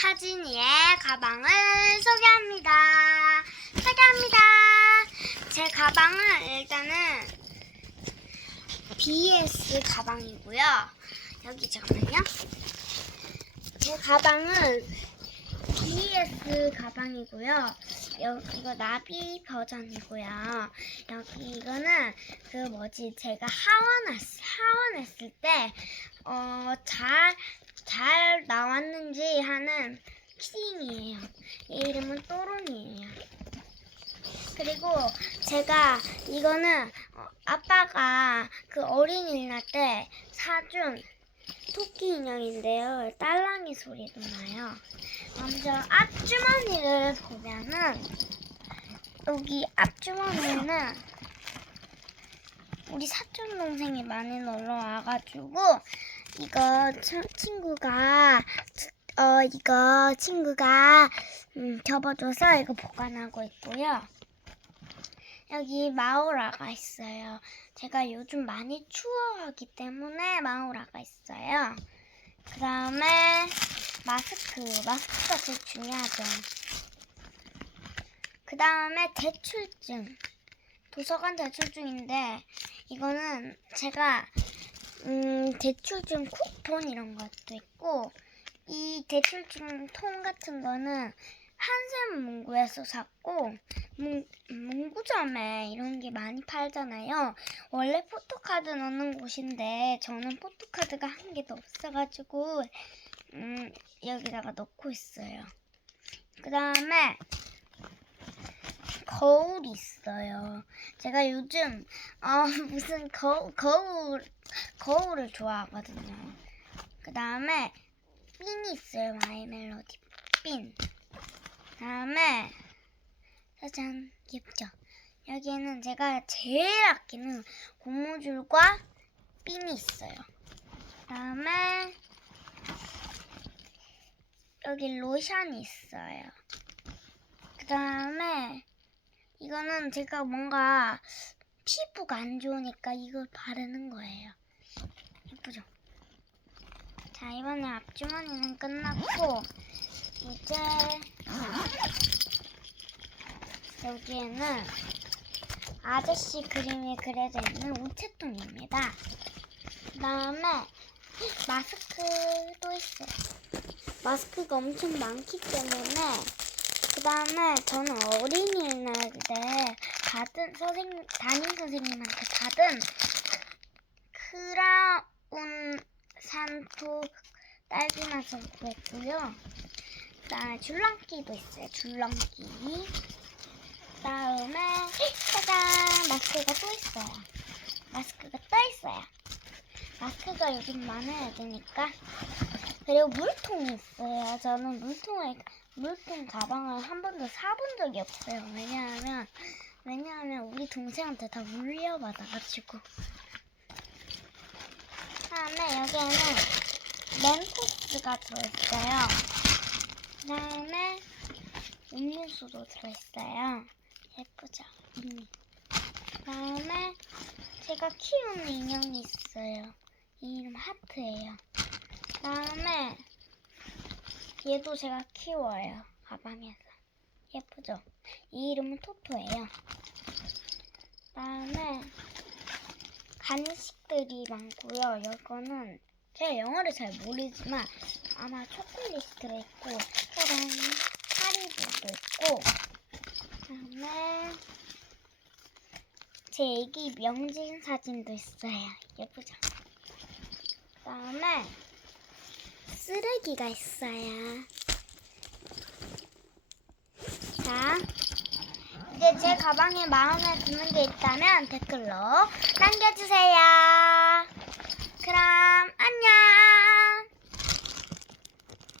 하진이의 가방을 소개합니다. 소개합니다. 제 가방은 일단은 BS 가방이고요. 여기 잠깐만요. 제 가방은 BS 가방이고요. 여, 이거 나비 버전이고요. 여기 이거는 그 뭐지 제가 하원했 하원했을 때 어 잘 잘 나왔는지 하는 키링이에요. 얘 이름은 또롱이에요. 그리고 제가 이거는 어, 아빠가 그 어린이날 때 사준 토끼 인형인데요. 딸랑이 소리도 나요. 먼저 앞주머니를 보면은 여기 앞주머니는 우리 사촌 동생이 많이 놀러 와가지고 이거 치- 친구가 어 이거 친구가 음, 접어줘서 이거 보관하고 있고요. 여기 마오라가 있어요. 제가 요즘 많이 추워하기 때문에 마오라가 있어요. 그 다음에 마스크. 마스크가 제일 중요하죠. 그 다음에 대출증. 도서관 대출증인데, 이거는 제가, 음, 대출증 쿠폰 이런 것도 있고, 이 대출증 통 같은 거는 한샘 문구에서 샀고, 문, 문구점에 이런 게 많이 팔잖아요. 원래 포토카드 넣는 곳인데 저는 포토카드가 한 개도 없어가지고 음, 여기다가 넣고 있어요. 그 다음에 거울이 있어요. 제가 요즘 어, 무슨 거, 거울 거울을 좋아하거든요. 그 다음에 핀이 있어요. 마이 멜로디 핀. 다음에 짜잔 예쁘죠? 여기에는 제가 제일 아끼는 고무줄과 핀이 있어요. 그 다음에 여기 로션이 있어요. 그 다음에 이거는 제가 뭔가 피부가 안 좋으니까 이걸 바르는 거예요. 예쁘죠? 자 이번에 앞주머니는 끝났고 이제 여기에는 아저씨 그림이 그려져 있는 우체통입니다. 그 다음에 마스크도 있어요. 마스크가 엄청 많기 때문에 그 다음에 저는 어린이날 때 받은 선생님 담임 선생님한테 받은 크라운 산토 딸기맛을 구했고요. 그다음에 줄넘기도 있어요. 줄넘기. 그다음에 짜잔 마스크가 또 있어요. 마스크가 또 있어요. 마스크가 요즘 많아야 되니까. 그리고 물통이 있어요. 저는 물통을 물통 가방을 한 번도 사본 적이 없어요. 왜냐하면 왜냐하면 우리 동생한테 다 물려받아가지고. 다음에 여기에는 멘토스가 들어있어요. 그 다음에 음료수도 들어있어요. 예쁘죠? 음. 그 다음에 제가 키우는 인형이 있어요. 이 이름 하트예요. 그 다음에 얘도 제가 키워요. 가방에서. 예쁘죠? 이 이름은 토토예요. 그 다음에 간식들이 많고요. 이거는 제가 영어를 잘 모르지만 아마 초콜릿이 들어있고 짜란 하리보도 있고 그다음에 제 애기 명진 사진도 있어요. 예쁘죠? 그다음에 쓰레기가 있어요. 자, 이제 제 가방에 마음에 드는 게 있다면 댓글로 남겨주세요. 그럼 안녕.